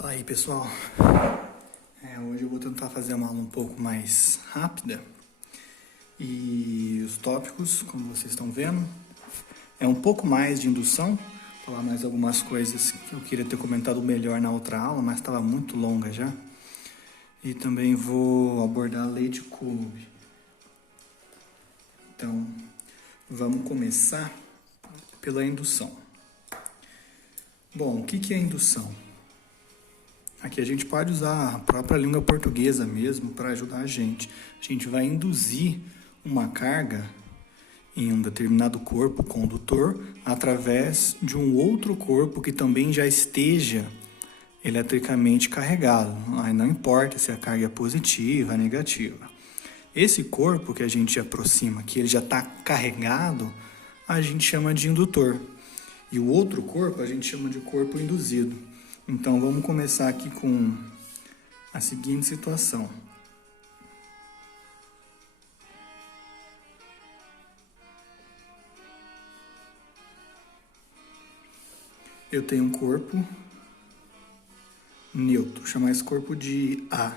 Fala aí, pessoal. Hoje eu vou tentar fazer uma aula um pouco mais rápida e os tópicos, como vocês estão vendo, é um pouco mais de indução, falar mais algumas coisas que eu queria ter comentado melhor na outra aula, mas estava muito longa já. E também vou abordar a lei de Coulomb. Então, vamos começar pela indução. Bom, o que é indução? Aqui a gente pode usar a própria língua portuguesa mesmo para ajudar a gente. A gente vai induzir uma carga em um determinado corpo condutor através de um outro corpo que também já esteja eletricamente carregado. Aí não importa se a carga é positiva ou negativa. Esse corpo que a gente aproxima, que ele já está carregado, a gente chama de indutor. E o outro corpo a gente chama de corpo induzido. Então, vamos começar aqui com a seguinte situação. Eu tenho um corpo neutro, vou chamar esse corpo de A.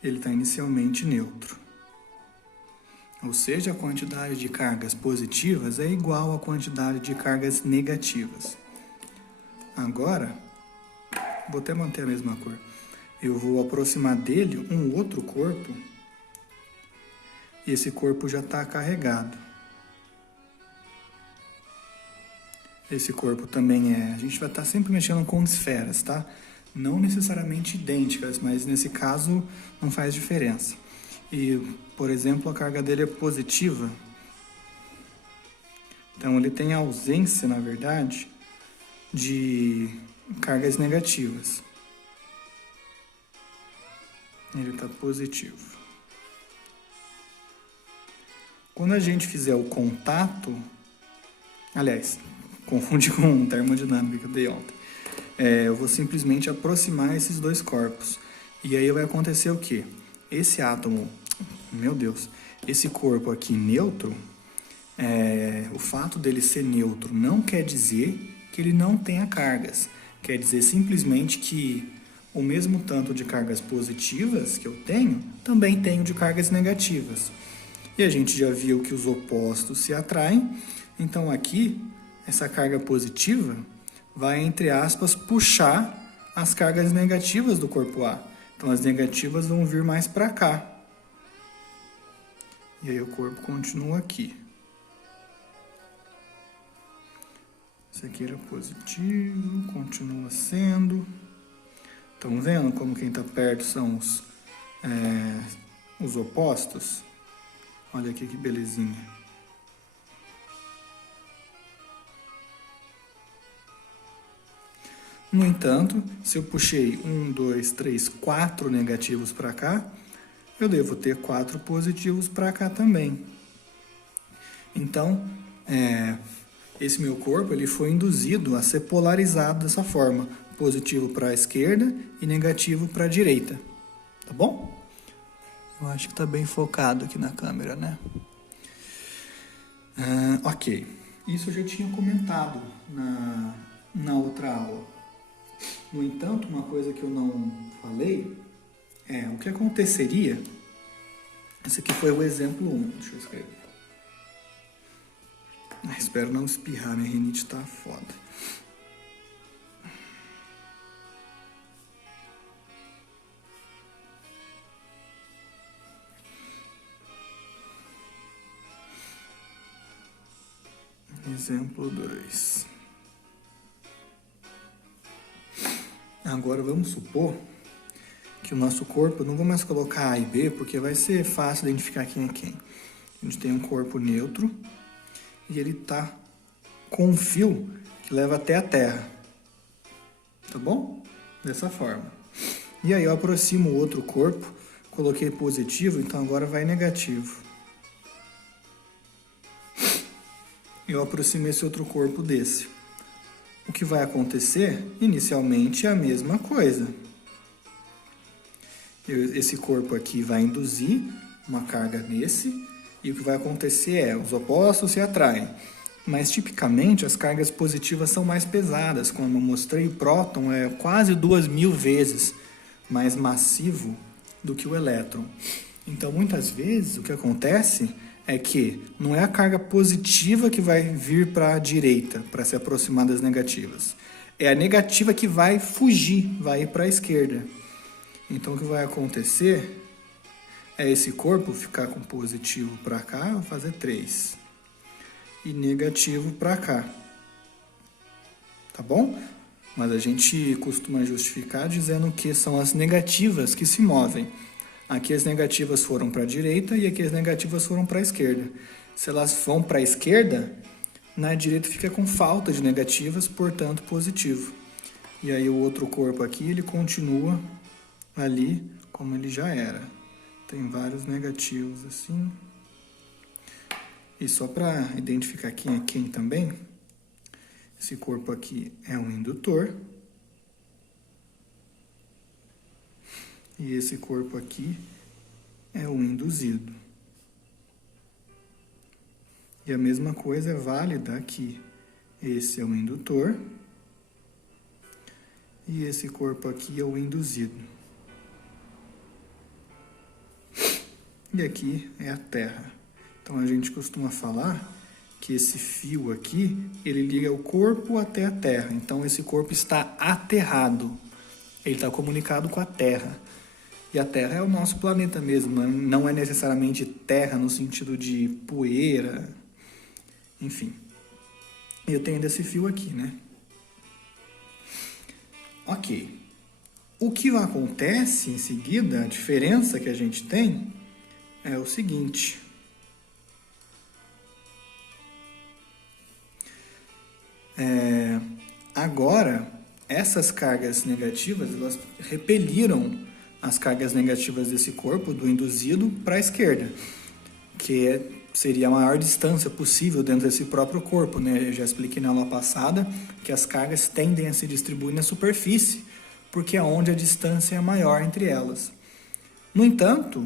Ele está inicialmente neutro. Ou seja, a quantidade de cargas positivas é igual à quantidade de cargas negativas. Agora, vou até manter a mesma cor. Eu vou aproximar dele um outro corpo e esse corpo já está carregado. Esse corpo também a gente vai estar sempre mexendo com esferas, tá? Não necessariamente idênticas, mas nesse caso não faz diferença. E, por exemplo, a carga dele é positiva. Então ele tem ausência, na verdade, de cargas negativas. Ele está positivo. Quando a gente fizer o contato, aliás, confunde com termodinâmica que eu dei ontem, eu vou simplesmente aproximar esses dois corpos. E aí vai acontecer o quê? Esse átomo, esse corpo aqui neutro, o fato dele ser neutro não quer dizer que ele não tenha cargas. Quer dizer simplesmente que o mesmo tanto de cargas positivas que eu tenho, também tenho de cargas negativas. E a gente já viu que os opostos se atraem, então aqui, essa carga positiva vai, entre aspas, puxar as cargas negativas do corpo A. Então as negativas vão vir mais para cá. E aí o corpo continua aqui. Esse aqui era positivo, continua sendo. Estão vendo como quem está perto são os opostos? Olha aqui que belezinha. No entanto, se eu puxei 1, 2, 3, 4 negativos para cá, eu devo ter 4 positivos para cá também. Então, esse meu corpo ele foi induzido a ser polarizado dessa forma, positivo para a esquerda e negativo para a direita, tá bom? Eu acho que está bem focado aqui na câmera, né? Ok, isso eu já tinha comentado na outra aula. No entanto, uma coisa que eu não falei é o que aconteceria. Esse aqui foi o exemplo 1, deixa eu escrever. Espero não espirrar, minha rinite tá foda. Exemplo 2. Agora vamos supor que o nosso corpo, eu não vou mais colocar A e B, porque vai ser fácil identificar quem é quem. A gente tem um corpo neutro e ele está com um fio que leva até a Terra. Tá bom? Dessa forma. E aí eu aproximo o outro corpo, coloquei positivo, então agora vai negativo. Eu aproximo esse outro corpo desse. O que vai acontecer, inicialmente, é a mesma coisa. Esse corpo aqui vai induzir uma carga nesse, e o que vai acontecer os opostos se atraem. Mas tipicamente as cargas positivas são mais pesadas. Como eu mostrei, o próton é quase 2.000 vezes mais massivo do que o elétron. Então, muitas vezes, o que acontece é que não é a carga positiva que vai vir para a direita, para se aproximar das negativas. É a negativa que vai fugir, vai ir para a esquerda. Então, o que vai acontecer é esse corpo ficar com positivo para cá, vou fazer 3. E negativo para cá. Tá bom? Mas a gente costuma justificar dizendo que são as negativas que se movem. Aqui as negativas foram para a direita e aqui as negativas foram para a esquerda. Se elas vão para a esquerda, na direita fica com falta de negativas, portanto positivo. E aí o outro corpo aqui, ele continua ali como ele já era. Tem vários negativos assim. E só para identificar quem é quem também, esse corpo aqui é um indutor. E esse corpo aqui é o induzido. E a mesma coisa é válida aqui. Esse é o indutor. E esse corpo aqui é o induzido. E aqui é a Terra. Então a gente costuma falar que esse fio aqui, ele liga o corpo até a Terra. Então esse corpo está aterrado. Ele está comunicado com a Terra. E a Terra é o nosso planeta mesmo, não é necessariamente terra no sentido de poeira, enfim. Eu tenho desse fio aqui, né? Ok. O que acontece em seguida, a diferença que a gente tem, é o seguinte. Agora, essas cargas negativas, elas repeliram as cargas negativas desse corpo, do induzido, para a esquerda, que seria a maior distância possível dentro desse próprio corpo, né? Eu já expliquei na aula passada que as cargas tendem a se distribuir na superfície, porque é onde a distância é maior entre elas. No entanto,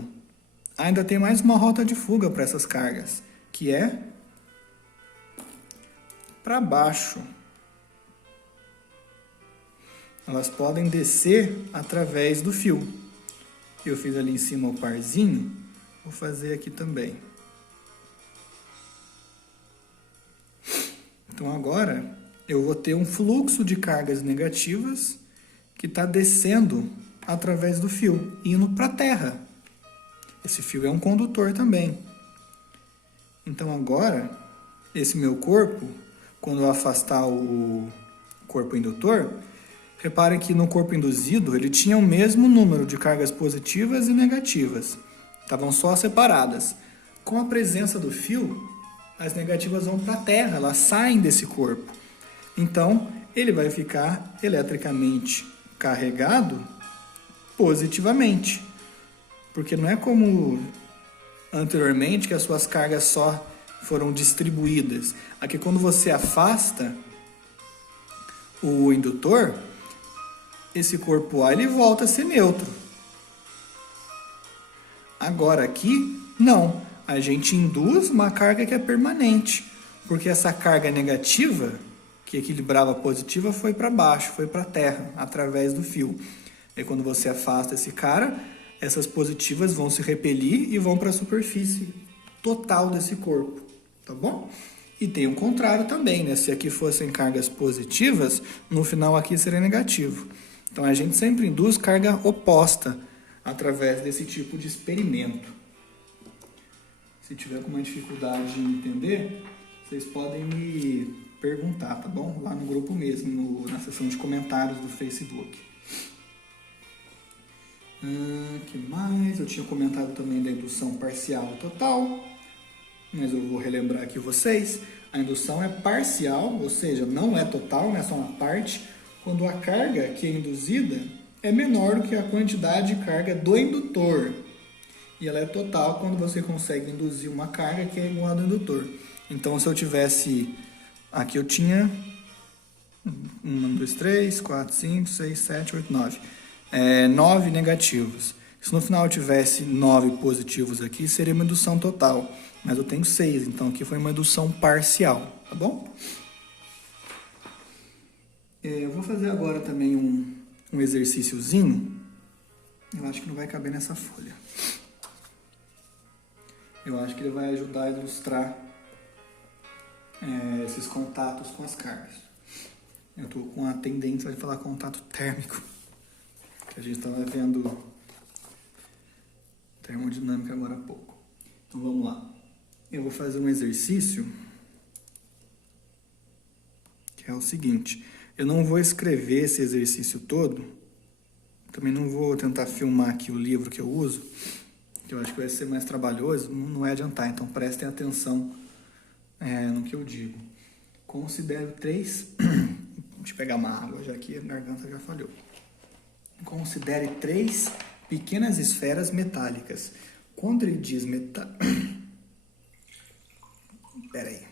ainda tem mais uma rota de fuga para essas cargas, que é para baixo. Elas podem descer através do fio. Eu fiz ali em cima o parzinho, vou fazer aqui também. Então agora eu vou ter um fluxo de cargas negativas que está descendo através do fio, indo para a Terra. Esse fio é um condutor também. Então agora, esse meu corpo, quando eu afastar o corpo indutor, reparem que no corpo induzido ele tinha o mesmo número de cargas positivas e negativas. Estavam só separadas. Com a presença do fio, as negativas vão para a Terra, elas saem desse corpo. Então, ele vai ficar eletricamente carregado positivamente. Porque não é como anteriormente que as suas cargas só foram distribuídas. Aqui quando você afasta o indutor, esse corpo A ele volta a ser neutro. Agora aqui, não. A gente induz uma carga que é permanente. Porque essa carga negativa, que equilibrava a positiva, foi para baixo, foi para a Terra, através do fio. E quando você afasta esse cara, essas positivas vão se repelir e vão para a superfície total desse corpo. Tá bom? E tem o contrário também, né? Se aqui fossem cargas positivas, no final aqui seria negativo. Então, a gente sempre induz carga oposta através desse tipo de experimento. Se tiver com uma dificuldade em entender, vocês podem me perguntar, tá bom? Lá no grupo mesmo, na seção de comentários do Facebook. Que mais? Eu tinha comentado também da indução parcial e total, mas eu vou relembrar aqui vocês. A indução é parcial, ou seja, não é total, não é só uma parte, quando a carga que é induzida é menor do que a quantidade de carga do indutor. E ela é total quando você consegue induzir uma carga que é igual a do indutor. Então, se eu tivesse... Aqui eu tinha 1, 2, 3, 4, 5, 6, 7, 8, 9. 9 negativos. Se no final eu tivesse 9 positivos aqui, seria uma indução total. Mas eu tenho 6, então aqui foi uma indução parcial, tá bom? Eu vou fazer agora também um exercíciozinho. Eu acho que não vai caber nessa folha. Eu acho que ele vai ajudar a ilustrar esses contatos com as cargas. Eu estou com a tendência de falar contato térmico, que a gente estava vendo termodinâmica agora há pouco. Então vamos lá. Eu vou fazer um exercício que é o seguinte. Eu não vou escrever esse exercício todo. Também não vou tentar filmar aqui o livro que eu uso, que eu acho que vai ser mais trabalhoso, não vai adiantar. Então prestem atenção no que eu digo. Considero 3... Deixa eu pegar uma água, já que a garganta já falhou. Considere 3 pequenas esferas metálicas. Quando ele diz Espera aí.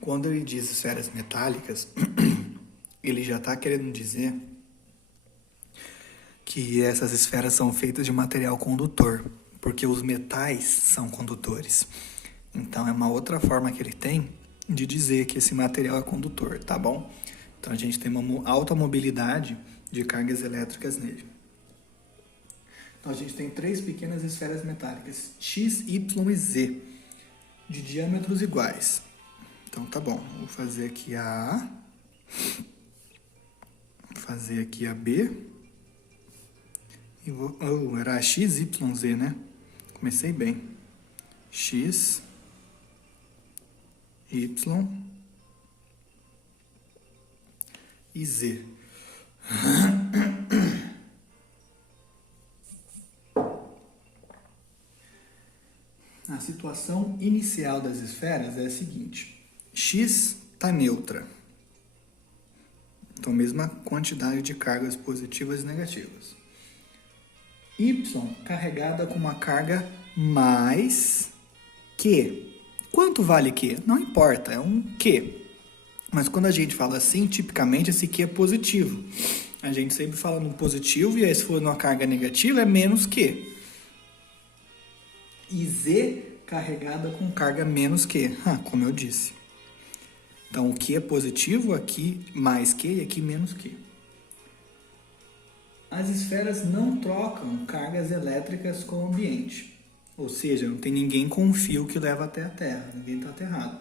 Quando ele diz esferas metálicas, ele já está querendo dizer que essas esferas são feitas de material condutor, porque os metais são condutores. Então é uma outra forma que ele tem de dizer que esse material é condutor, tá bom? Então a gente tem uma alta mobilidade de cargas elétricas nele. Então a gente tem 3 pequenas esferas metálicas, X, Y e Z, de diâmetros iguais. Então tá bom, vou fazer aqui a A, vou fazer aqui a B, e vou... era a X, Y, Z, né? Comecei bem. X, Y e Z. A situação inicial das esferas é a seguinte. X está neutra. Então, mesma quantidade de cargas positivas e negativas. Y carregada com uma carga mais Q. Quanto vale Q? Não importa, é um Q. Mas quando a gente fala assim, tipicamente esse Q é positivo. A gente sempre fala no positivo e aí se for numa carga negativa é menos Q. E Z carregada com carga menos Q, como eu disse. Então, o Q é positivo, aqui mais Q e aqui menos Q. As esferas não trocam cargas elétricas com o ambiente. Ou seja, não tem ninguém com um fio que leva até a Terra, ninguém está aterrado.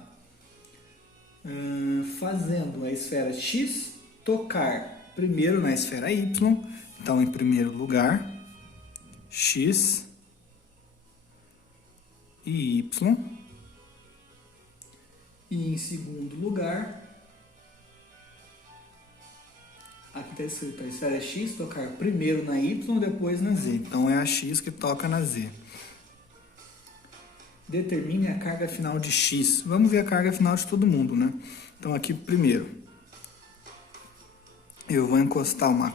Fazendo a esfera X tocar primeiro na esfera Y. Então, em primeiro lugar, X e Y. E em segundo lugar, aqui está escrito a esfera X tocar primeiro na Y, depois na Z. Então é a X que toca na Z. Determine a carga final de X. Vamos ver a carga final de todo mundo, né? Então aqui primeiro, eu vou encostar uma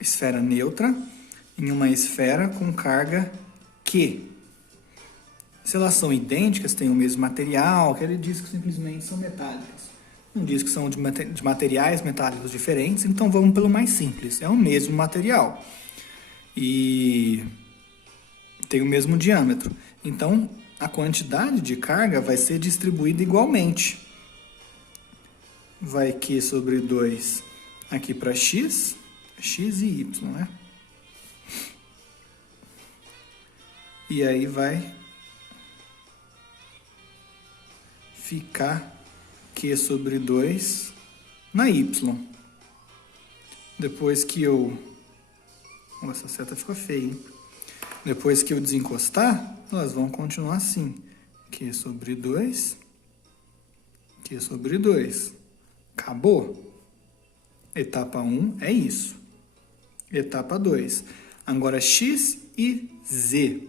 esfera neutra em uma esfera com carga Q. Se elas são idênticas, têm o mesmo material, que ele diz que simplesmente são metálicas. Não diz que são de materiais metálicos diferentes, então vamos pelo mais simples. É o mesmo material. E tem o mesmo diâmetro. Então, a quantidade de carga vai ser distribuída igualmente. Vai Q sobre 2 aqui para X, X e Y, né? E aí vai ficar Q sobre 2 na Y. Depois que eu... Nossa, essa seta ficou feia, hein? Depois que eu desencostar, elas vão continuar assim. Q sobre 2, Q sobre 2. Acabou. Etapa 1 é isso. Etapa 2. Agora X e Z.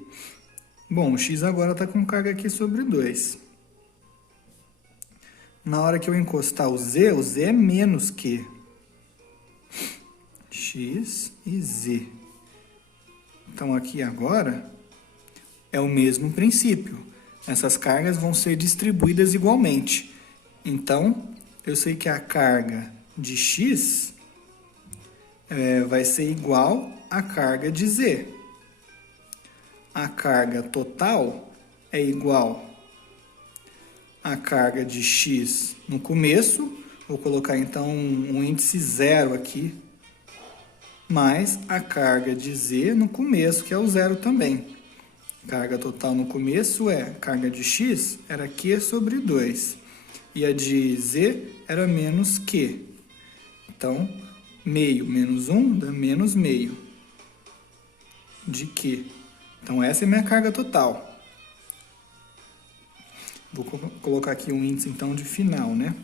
Bom, o X agora está com carga aqui sobre 2. Na hora que eu encostar o Z é menos Q. X X e Z. Então, aqui agora é o mesmo princípio. Essas cargas vão ser distribuídas igualmente. Então, eu sei que a carga de X vai ser igual à carga de Z. A carga total é igual à carga de X no começo. Vou colocar então um índice 0 aqui, mais a carga de Z no começo, que é o 0 também. Carga total no começo carga de X era Q sobre 2. E a de Z era menos Q. Então, meio menos 1 dá menos meio de Q. Então, essa é a minha carga total. Vou colocar aqui um índice, então, de final, né?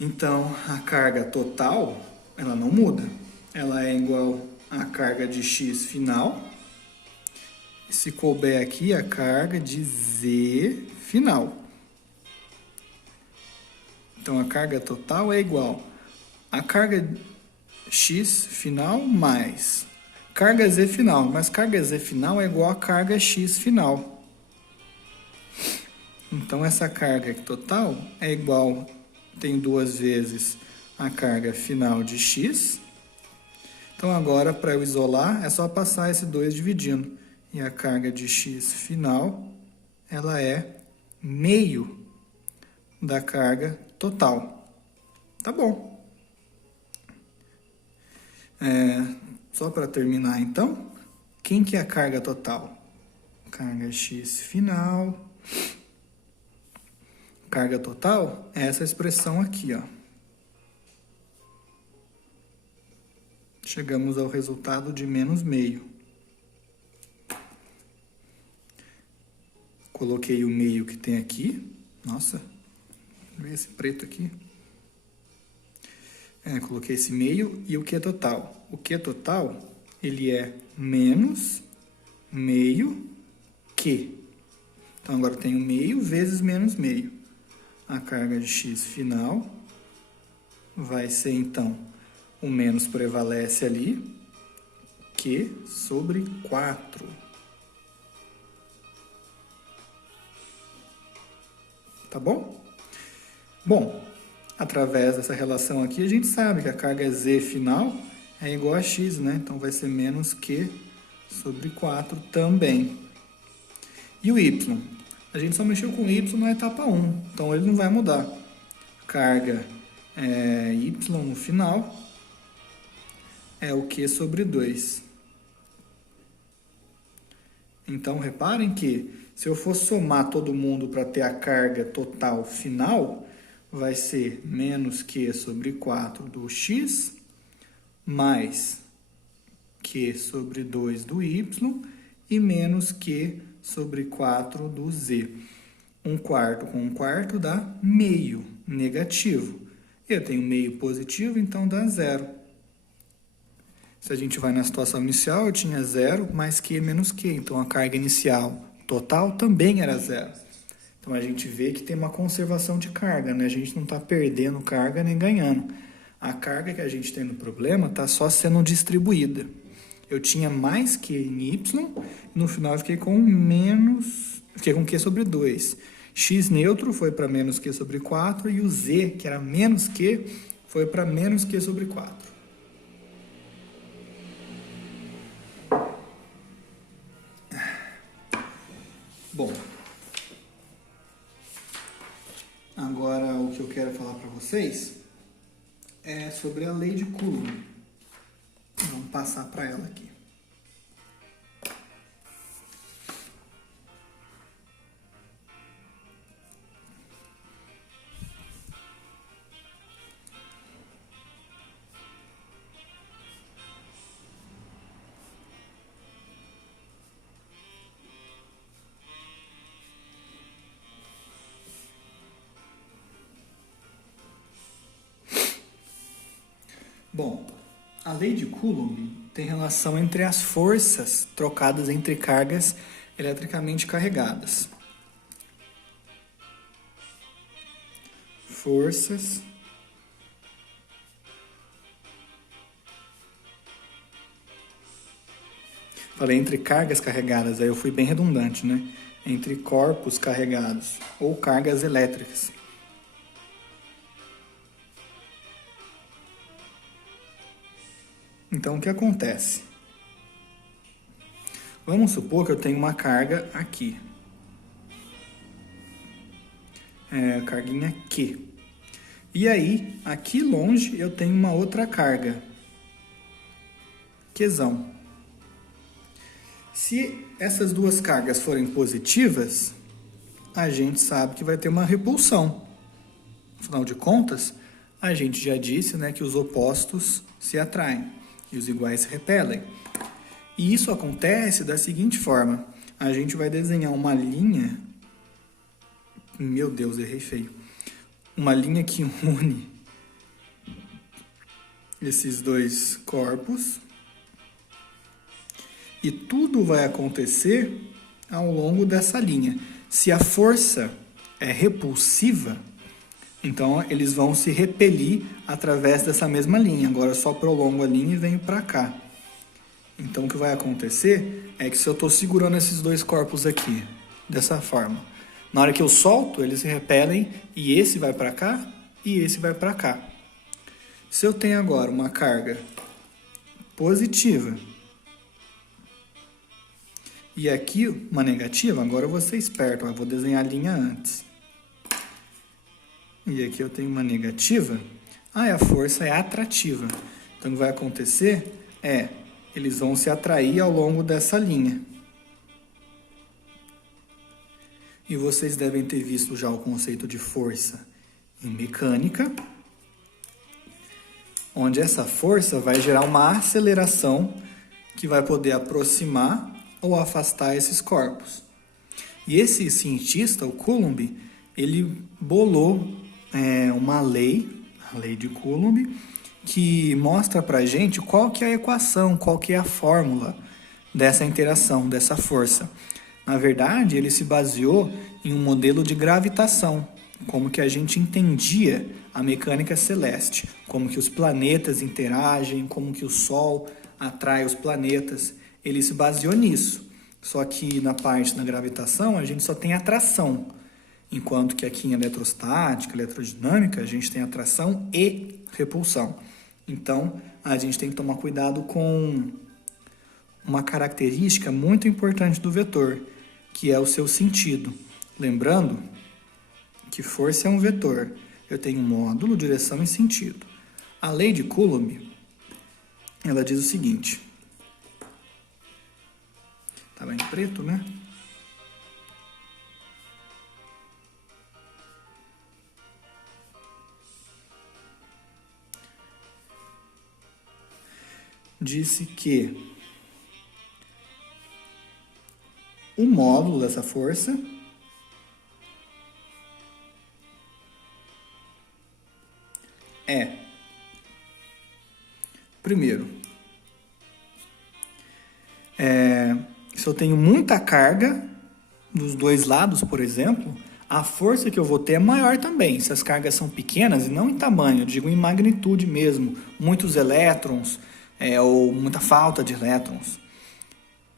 Então, a carga total, ela não muda. Ela é igual à carga de X final. E se couber aqui, a carga de Z final. Então, a carga total é igual a carga X final mais carga Z final. Mas carga Z final é igual a carga X final. Então, essa carga total é igual, tem duas vezes a carga final de X. Então, agora, para eu isolar, é só passar esse 2 dividindo. E a carga de X final, ela é meio da carga total. Tá bom. Só para terminar, então, quem que é a carga total? Carga X final. Carga total é essa expressão aqui, ó. Chegamos ao resultado de menos meio. Coloquei o meio que tem aqui. Nossa, vê esse preto aqui. Coloquei esse meio e o Q total. O Q total, ele é menos meio Q. Então, agora eu tenho meio vezes menos meio. A carga de X final vai ser, então, o menos prevalece ali, Q sobre 4. Tá bom? Bom, através dessa relação aqui, a gente sabe que a carga Z final é igual a X, né? Então, vai ser menos Q sobre 4 também. E o Y? A gente só mexeu com Y na etapa 1, então ele não vai mudar. Carga Y no final é o Q sobre 2. Então, reparem que se eu for somar todo mundo para ter a carga total final, vai ser menos Q sobre 4 do X, mais Q sobre 2 do Y e menos Q sobre 4 do Z. 1/4 com 1/4 dá meio negativo. Eu tenho meio positivo, então dá 0. Se a gente vai na situação inicial, eu tinha 0 mais Q menos Q. Então, a carga inicial total também era 0. Então, a gente vê que tem uma conservação de carga, né? A gente não está perdendo carga nem ganhando. A carga que a gente tem no problema está só sendo distribuída. Eu tinha mais Q em Y, e no final eu fiquei com Q sobre 2. X neutro foi para menos Q sobre 4 e o Z, que era menos Q, foi para menos Q sobre 4. Bom, agora o que eu quero falar para vocês é sobre a lei de Coulomb. Vamos passar para ela aqui. Bom, a lei de Coulomb tem relação entre as forças trocadas entre cargas eletricamente carregadas. Forças Falei entre cargas carregadas, aí eu fui bem redundante, né? Entre corpos carregados ou cargas elétricas. Então, o que acontece? Vamos supor que eu tenho uma carga aqui. Carguinha Q. E aí, aqui longe, eu tenho uma outra carga. Qzão. Se essas duas cargas forem positivas, a gente sabe que vai ter uma repulsão. Afinal de contas, a gente já disse, né, que os opostos se atraem e os iguais se repelem. E isso acontece da seguinte forma. A gente vai desenhar uma linha... Meu Deus, errei feio. Uma linha que une esses dois corpos. E tudo vai acontecer ao longo dessa linha. Se a força é repulsiva, então eles vão se repelir através dessa mesma linha. Agora eu só prolongo a linha e venho para cá. Então o que vai acontecer é que se eu estou segurando esses dois corpos aqui, dessa forma, na hora que eu solto, eles se repelem e esse vai para cá e esse vai para cá. Se eu tenho agora uma carga positiva e aqui uma negativa, agora eu vou ser esperto, eu vou desenhar a linha antes. E aqui eu tenho uma negativa, a força é atrativa. Então o que vai acontecer eles vão se atrair ao longo dessa linha. E vocês devem ter visto já o conceito de força em mecânica, onde essa força vai gerar uma aceleração que vai poder aproximar ou afastar esses corpos. E esse cientista, o Coulomb, ele bolou uma lei, a lei de Coulomb, que mostra pra gente qual que é a equação, qual que é a fórmula dessa interação, dessa força. Na verdade, ele se baseou em um modelo de gravitação, como que a gente entendia a mecânica celeste, como que os planetas interagem, como que o Sol atrai os planetas. Ele se baseou nisso. Só que na parte da gravitação a gente só tem atração, enquanto que aqui em eletrostática, eletrodinâmica, a gente tem atração e repulsão. Então, a gente tem que tomar cuidado com uma característica muito importante do vetor, que é o seu sentido. Lembrando que força é um vetor. Eu tenho módulo, direção e sentido. A lei de Coulomb, ela diz o seguinte. Estava em preto, né? Disse que o módulo dessa força primeiro, se eu tenho muita carga dos dois lados, por exemplo, a força que eu vou ter é maior também. Se as cargas são pequenas, e não em tamanho, eu digo em magnitude mesmo, muitos elétrons ou muita falta de elétrons,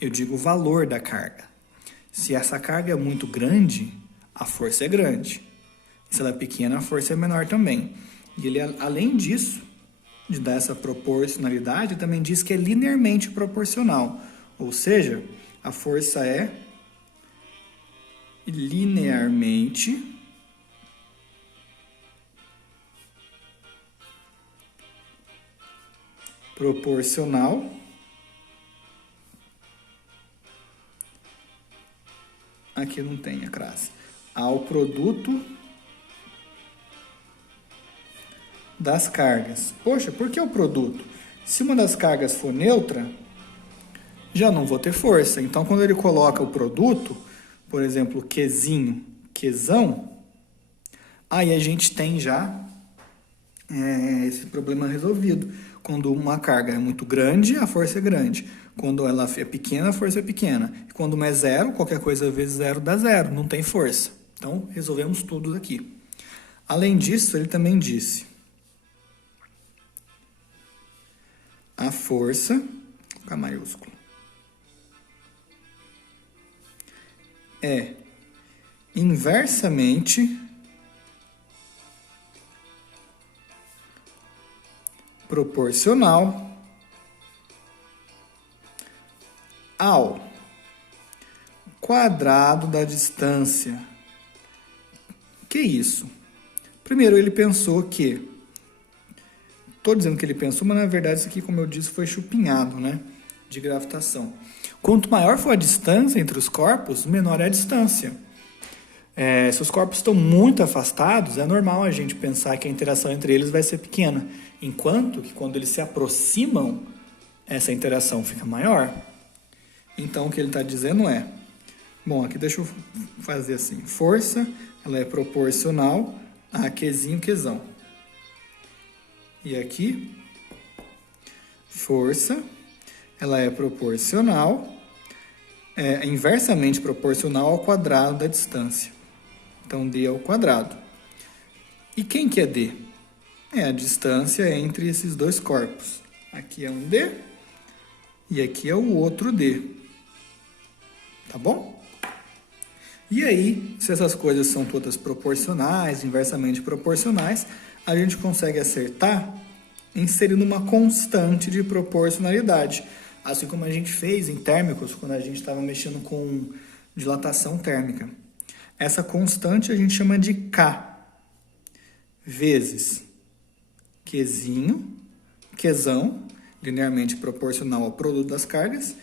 eu digo o valor da carga. Se essa carga é muito grande, a força é grande. Se ela é pequena, a força é menor também. E ele, além disso, de dar essa proporcionalidade, também diz que é linearmente proporcional. Ou seja, a força é linearmente proporcional aqui não tem a classe, ao produto das cargas. Poxa, por que o produto? Se uma das cargas for neutra, já não vou ter força. Então, quando ele coloca o produto, por exemplo, Qzinho, Qzão, aí a gente tem já esse problema resolvido. Quando uma carga é muito grande, a força é grande. Quando ela é pequena, a força é pequena. E quando uma é zero, qualquer coisa vezes zero dá zero, não tem força. Então, resolvemos tudo aqui. Além disso, ele também disse: a força, com a maiúsculo, é inversamente proporcional ao quadrado da distância. Que isso? Primeiro, ele pensou que... Estou dizendo que ele pensou, mas na verdade isso aqui, como eu disse, foi chupinhado, né? De gravitação. Quanto maior for a distância entre os corpos, menor é a distância. Se os corpos estão muito afastados, é normal a gente pensar que a interação entre eles vai ser pequena. Enquanto que quando eles se aproximam, essa interação fica maior. Então, o que ele está dizendo é... Bom, aqui deixa eu fazer assim. Força, ela é proporcional a Qzinho, Qzão. E aqui, força, ela é proporcional, inversamente proporcional ao quadrado da distância. Então, D ao quadrado. E quem que é D? É a distância entre esses dois corpos. Aqui é um D e aqui é o outro D. Tá bom? E aí, se essas coisas são todas proporcionais, inversamente proporcionais, a gente consegue acertar inserindo uma constante de proporcionalidade. Assim como a gente fez em térmicos, quando a gente estava mexendo com dilatação térmica. Essa constante a gente chama de K, vezes Qzinho, Qzão, linearmente proporcional ao produto das cargas,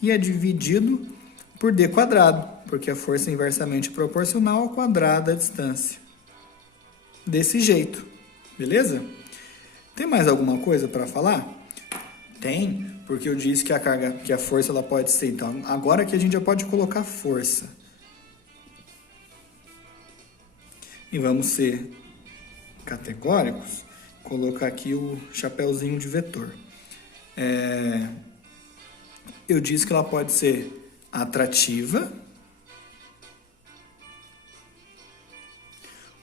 e é dividido por D quadrado, porque a força é inversamente proporcional ao quadrado da distância. Desse jeito, beleza? Tem mais alguma coisa para falar? Tem, porque eu disse que a força ela pode ser. Então, agora que a gente já pode colocar força. E vamos ser categóricos, colocar aqui o chapéuzinho de vetor. Eu disse que ela pode ser atrativa,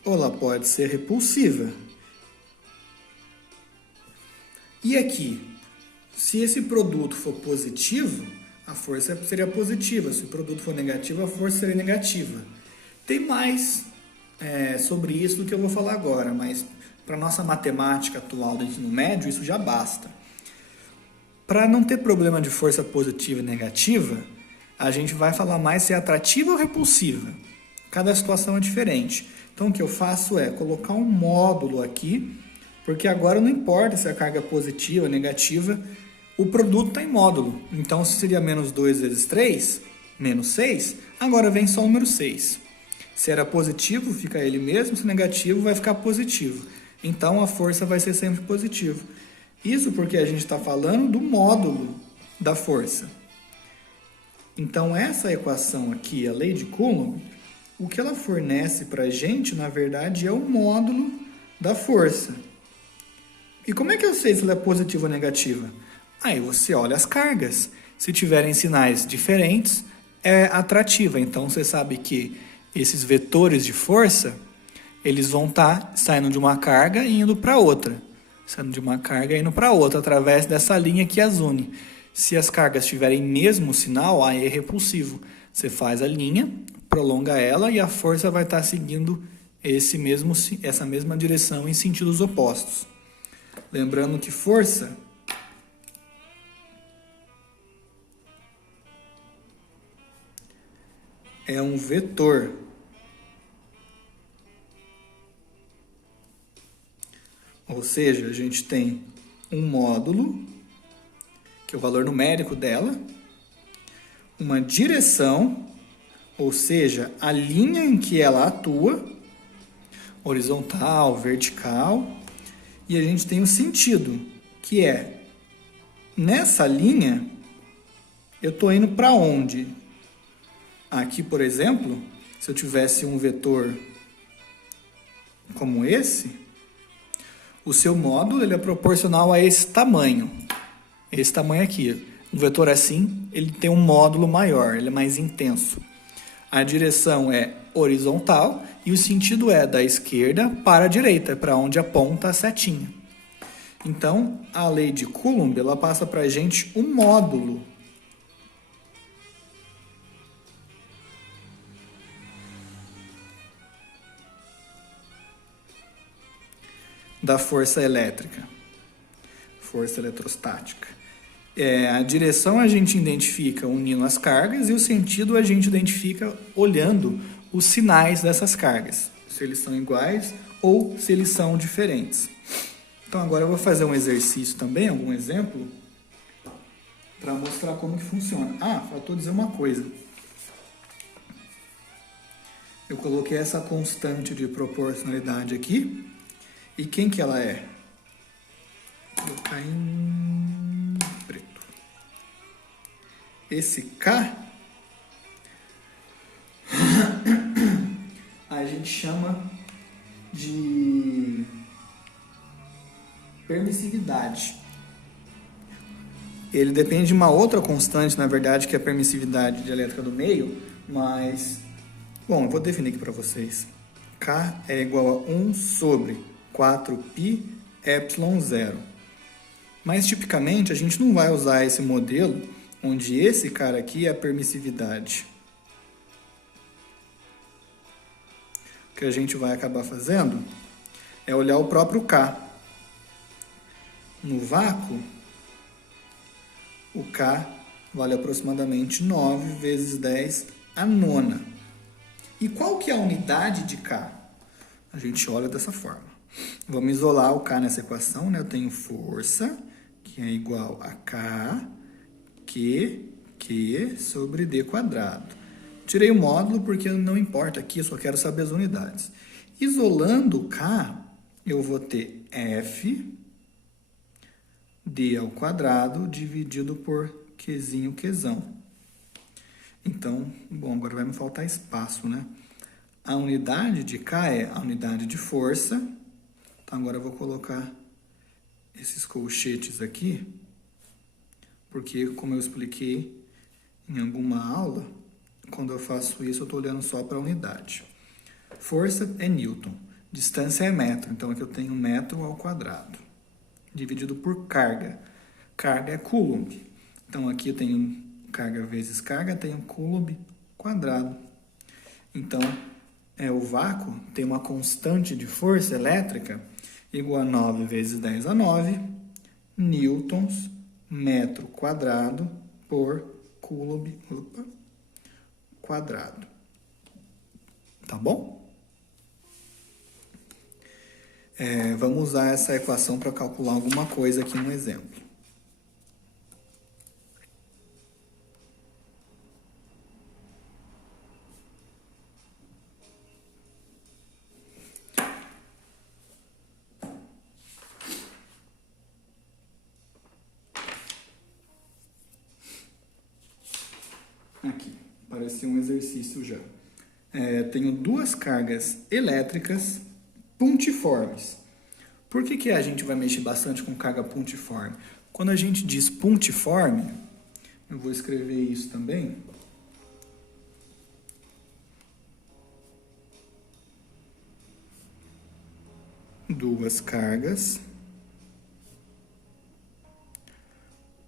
ou ela pode ser repulsiva. E aqui, se esse produto for positivo, a força seria positiva. Se o produto for negativo, a força seria negativa. Tem mais sobre isso do que eu vou falar agora, mas para a nossa matemática atual do ensino médio, isso já basta. Para não ter problema de força positiva e negativa, a gente vai falar mais se é atrativa ou repulsiva. Cada situação é diferente. Então, o que eu faço é colocar um módulo aqui, porque agora não importa se a carga é positiva ou negativa, o produto está em módulo. Então, se seria menos 2 vezes 3, menos 6, agora vem só o número 6. Se era positivo, fica ele mesmo, se negativo, vai ficar positivo. Então, a força vai ser sempre positiva. Isso porque a gente está falando do módulo da força. Então, essa equação aqui, a lei de Coulomb, o que ela fornece para a gente, na verdade, é o módulo da força. E como é que eu sei se ela é positiva ou negativa? Aí você olha as cargas. Se tiverem sinais diferentes, é atrativa. Então, você sabe que esses vetores de força, eles vão estar saindo de uma carga e indo para outra. Saindo de uma carga e indo para outra, através dessa linha que as une. Se as cargas tiverem mesmo sinal, aí é repulsivo. Você faz a linha, prolonga ela e a força vai estar seguindo essa mesma direção em sentidos opostos. Lembrando que força é um vetor. Ou seja, a gente tem um módulo, que é o valor numérico dela, uma direção, ou seja, a linha em que ela atua, horizontal, vertical, e a gente tem o sentido, que é, nessa linha, eu estou indo para onde? Aqui, por exemplo, se eu tivesse um vetor como esse, o seu módulo ele é proporcional a esse tamanho aqui. Um vetor assim, ele tem um módulo maior, ele é mais intenso. A direção é horizontal e o sentido é da esquerda para a direita, para onde aponta a setinha. Então, a lei de Coulomb, ela passa para a gente um módulo. da força elétrica, força eletrostática. A direção a gente identifica unindo as cargas e o sentido a gente identifica olhando os sinais dessas cargas, se eles são iguais ou se eles são diferentes. Então agora eu vou fazer um exercício também, algum exemplo, para mostrar como que funciona. Faltou dizer uma coisa. Eu coloquei essa constante de proporcionalidade aqui. E quem que ela é? Vou colocar em preto. Esse K a gente chama de permissividade. Ele depende de uma outra constante, na verdade, que é a permissividade de elétrica do meio, mas... Bom, eu vou definir aqui para vocês. K é igual a 1 sobre 4π epsilon zero. Mas, tipicamente, a gente não vai usar esse modelo onde esse cara aqui é a permissividade. O que a gente vai acabar fazendo é olhar o próprio K. No vácuo, o K vale aproximadamente 9 vezes 10 a nona. E qual que é a unidade de K? A gente olha dessa forma. Vamos isolar o K nessa equação, né? Eu tenho força, que é igual a K, Q sobre D quadrado. Tirei o módulo porque não importa aqui, eu só quero saber as unidades. Isolando o K, eu vou ter F D ao quadrado dividido por Qzinho, Qzão. Então, bom, agora vai me faltar espaço, né? A unidade de K é a unidade de força. Então, agora eu vou colocar esses colchetes aqui, porque, como eu expliquei em alguma aula, quando eu faço isso, eu estou olhando só para a unidade. Força é Newton, distância é metro, então aqui eu tenho metro ao quadrado, dividido por carga. Carga é Coulomb. Então, aqui eu tenho carga vezes carga, tenho Coulomb quadrado. Então, o vácuo tem uma constante de força elétrica igual a 9 vezes 10 a 9 newtons metro quadrado por Coulomb quadrado. Tá bom? Vamos usar essa equação para calcular alguma coisa aqui no exemplo. Aqui, parecia um exercício já. Tenho duas cargas elétricas puntiformes. Por que a gente vai mexer bastante com carga puntiforme? Quando a gente diz puntiforme, eu vou escrever isso também. Duas cargas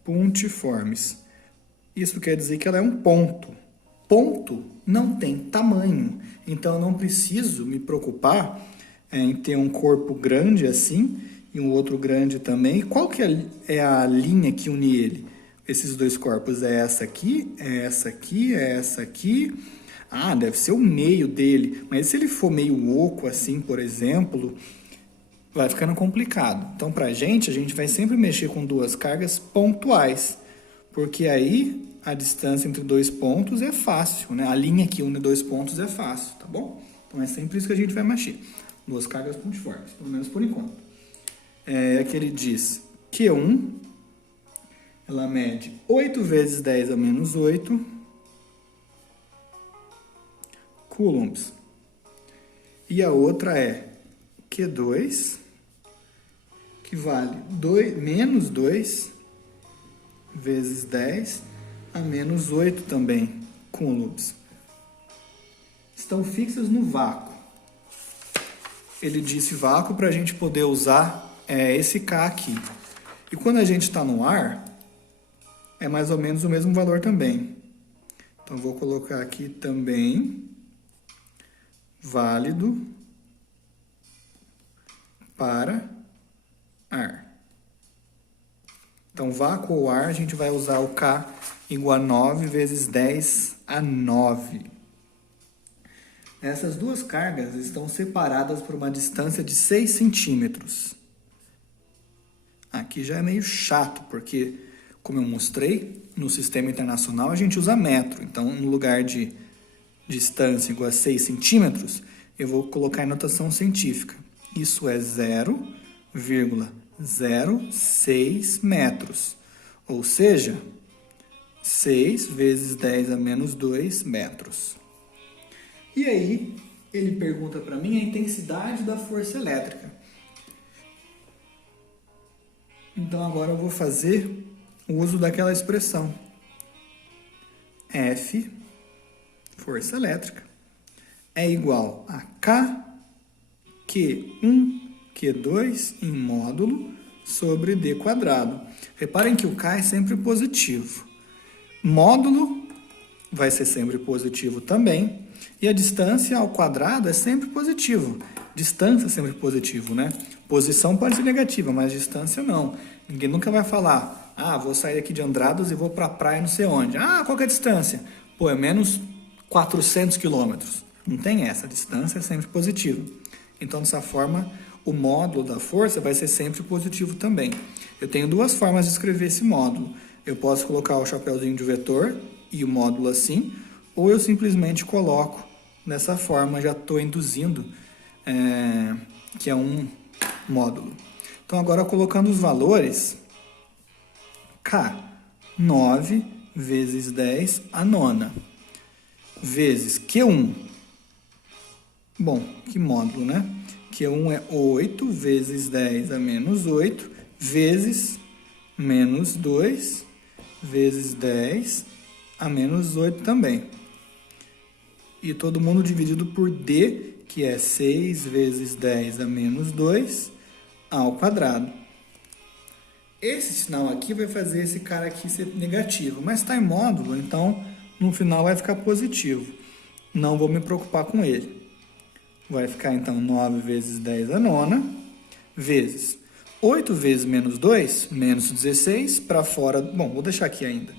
puntiformes. Isso quer dizer que ela é um ponto. Ponto não tem tamanho, então eu não preciso me preocupar em ter um corpo grande assim e um outro grande também. E qual que é a linha que une ele? Esses dois corpos é essa aqui, é essa aqui, é essa aqui. Deve ser o meio dele, mas se ele for meio oco assim, por exemplo, vai ficando complicado. Então, para a gente vai sempre mexer com duas cargas pontuais, porque aí a distância entre dois pontos é fácil, né? A linha que une dois pontos é fácil, tá bom? Então, é sempre isso que a gente vai mexer. Duas cargas puntiformes, pelo menos por enquanto. Aqui ele diz Q1, ela mede 8 vezes 10 a menos 8 coulombs. E a outra é Q2, que vale menos 2 vezes 10 a menos 8 também coulombs. Estão fixas no vácuo. Ele disse vácuo para a gente poder usar esse K aqui. E quando a gente está no ar, é mais ou menos o mesmo valor também. Então, vou colocar aqui também válido para Então, vácuo ou ar, a gente vai usar o K igual a 9 vezes 10 a 9. Essas duas cargas estão separadas por uma distância de 6 centímetros. Aqui já é meio chato, porque, como eu mostrei, no sistema internacional a gente usa metro. Então, no lugar de distância igual a 6 centímetros, eu vou colocar em notação científica. Isso é 0,06 metros. Ou seja, 6 vezes 10 a menos 2 metros. E aí, ele pergunta para mim a intensidade da força elétrica. Então, agora eu vou fazer o uso daquela expressão. F, força elétrica, é igual a K, Q1, Q2 em módulo sobre D quadrado. Reparem que o K é sempre positivo. Módulo vai ser sempre positivo também. E a distância ao quadrado é sempre positivo. Distância é sempre positivo, né? Posição pode ser negativa, mas distância não. Ninguém nunca vai falar, vou sair aqui de Andradas e vou para a praia não sei onde. Qual que é a distância? Pô, é menos 400 quilômetros. Não tem essa, a distância é sempre positiva. Então, dessa forma, o módulo da força vai ser sempre positivo também. Eu tenho duas formas de escrever esse módulo. Eu posso colocar o chapeuzinho de vetor e o módulo assim, ou eu simplesmente coloco dessa forma, já estou induzindo que é um módulo. Então, agora colocando os valores, K, 9 vezes 10 a nona, vezes Q1. Bom, que módulo, né? Q1 é 8 vezes 10 a menos 8, vezes menos 2, vezes 10 a menos 8 também. E todo mundo dividido por D, que é 6 vezes 10 a menos 2 ao quadrado. Esse sinal aqui vai fazer esse cara aqui ser negativo, mas está em módulo, então no final vai ficar positivo. Não vou me preocupar com ele. Vai ficar então 9 vezes 10 a nona, vezes 8 vezes menos 2, menos 16, para fora, bom, vou deixar aqui ainda,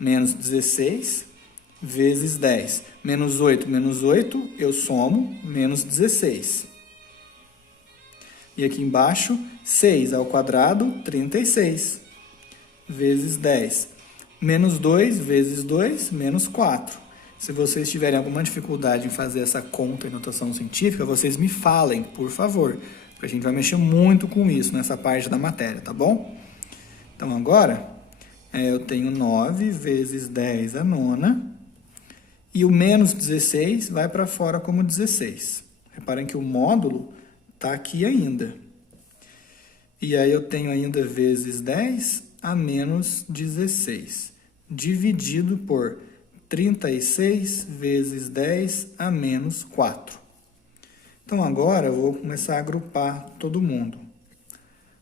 menos 16 vezes 10, menos 8, eu somo, menos 16. E aqui embaixo, 6 ao quadrado, 36, vezes 10. Menos 2 vezes 2, menos 4. Se vocês tiverem alguma dificuldade em fazer essa conta em notação científica, vocês me falem, por favor, porque a gente vai mexer muito com isso nessa parte da matéria, tá bom? Então, agora, eu tenho 9 vezes 10 a nona, e o menos 16 vai para fora como 16. Reparem que o módulo está aqui ainda. E aí eu tenho ainda vezes 10 a menos 16, dividido por 36 vezes 10 a menos 4. Então, agora eu vou começar a agrupar todo mundo.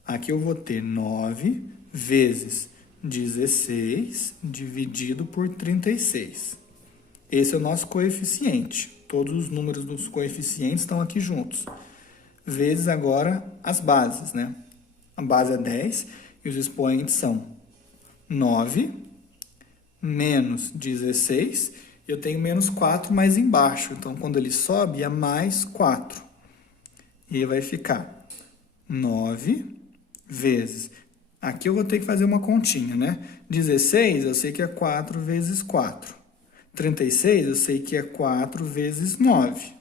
Aqui eu vou ter 9 vezes 16 dividido por 36. Esse é o nosso coeficiente. Todos os números dos coeficientes estão aqui juntos. Vezes agora as bases, né? A base é 10 e os expoentes são 9 menos 16. Eu tenho menos 4 mais embaixo. Então, quando ele sobe, é mais 4. E aí vai ficar 9 vezes... Aqui eu vou ter que fazer uma continha, né? 16 eu sei que é 4 vezes 4. 36 eu sei que é 4 vezes 9.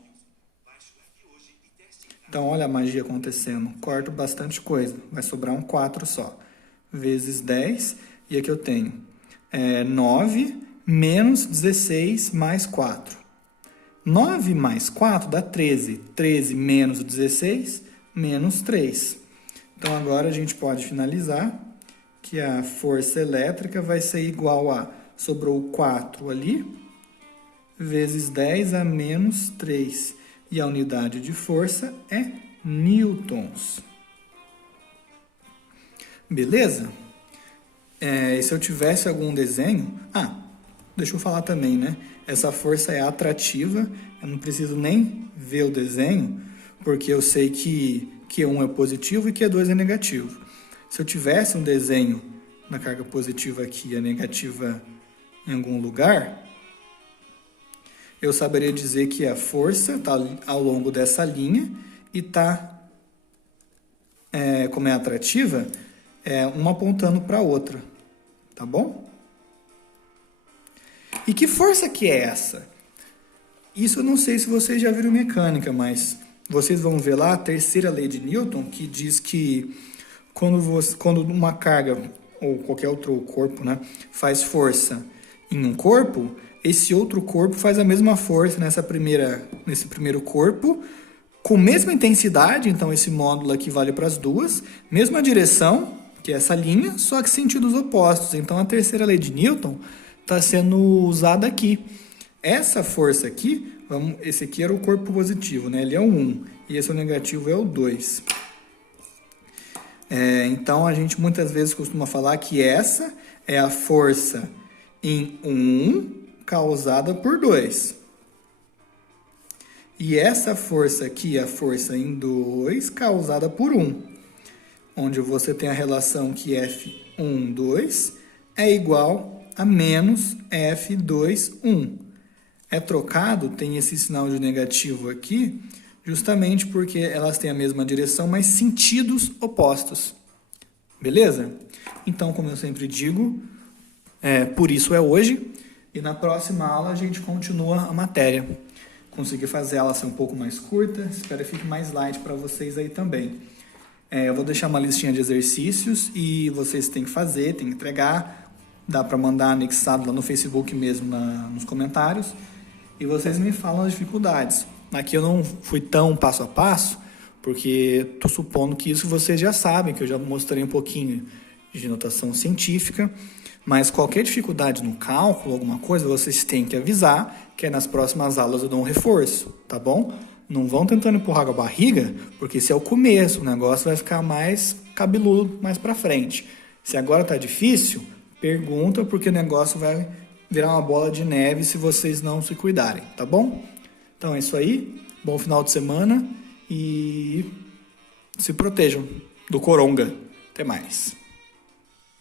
Então, olha a magia acontecendo. Corto bastante coisa. Vai sobrar um 4 só. Vezes 10. E aqui eu tenho 9 menos 16 mais 4. 9 mais 4 dá 13. 13 menos 16, menos 3. Então, agora a gente pode finalizar que a força elétrica vai ser igual a... Sobrou 4 ali, vezes 10 a menos 3. E a unidade de força é newtons. Beleza? E se eu tivesse algum desenho... deixa eu falar também, né? Essa força é atrativa, eu não preciso nem ver o desenho, porque eu sei que Q1 é positivo e Q2 é negativo. Se eu tivesse um desenho quando a carga positiva aqui e a negativa em algum lugar, eu saberia dizer que a força está ao longo dessa linha e está, como é atrativa, uma apontando para a outra, tá bom? E que força que é essa? Isso eu não sei se vocês já viram mecânica, mas vocês vão ver lá a terceira lei de Newton, que diz que quando uma carga ou qualquer outro corpo, né, faz força em um corpo, esse outro corpo faz a mesma força nesse primeiro corpo, com mesma intensidade, então esse módulo aqui vale para as duas, mesma direção, que é essa linha, só que sentidos opostos. Então a terceira lei de Newton está sendo usada aqui. Essa força aqui, esse aqui era o corpo positivo, né? Ele é o 1, e esse é o negativo, é o 2. Então a gente muitas vezes costuma falar que essa é a força em 1 causada por 2. E essa força aqui é a força em 2 causada por 1. Onde você tem a relação que F1,2 é igual a menos F2,1. É trocado, tem esse sinal de negativo aqui, justamente porque elas têm a mesma direção, mas sentidos opostos. Beleza? Então, como eu sempre digo, por isso é hoje, e na próxima aula a gente continua a matéria. Consegui fazer ela ser um pouco mais curta, espero que fique mais light para vocês aí também. Eu vou deixar uma listinha de exercícios e vocês têm que fazer, têm que entregar. Dá para mandar anexado lá no Facebook mesmo, nos comentários. E vocês me falam as dificuldades. Aqui eu não fui tão passo a passo, porque estou supondo que isso vocês já sabem, que eu já mostrei um pouquinho de notação científica. Mas qualquer dificuldade no cálculo, alguma coisa, vocês têm que avisar, que nas próximas aulas eu dou um reforço, tá bom? Não vão tentando empurrar com a barriga, porque esse é o começo, o negócio vai ficar mais cabeludo mais para frente. Se agora tá difícil, pergunta, porque o negócio vai virar uma bola de neve se vocês não se cuidarem, tá bom? Então é isso aí, bom final de semana e se protejam do coronga. Até mais.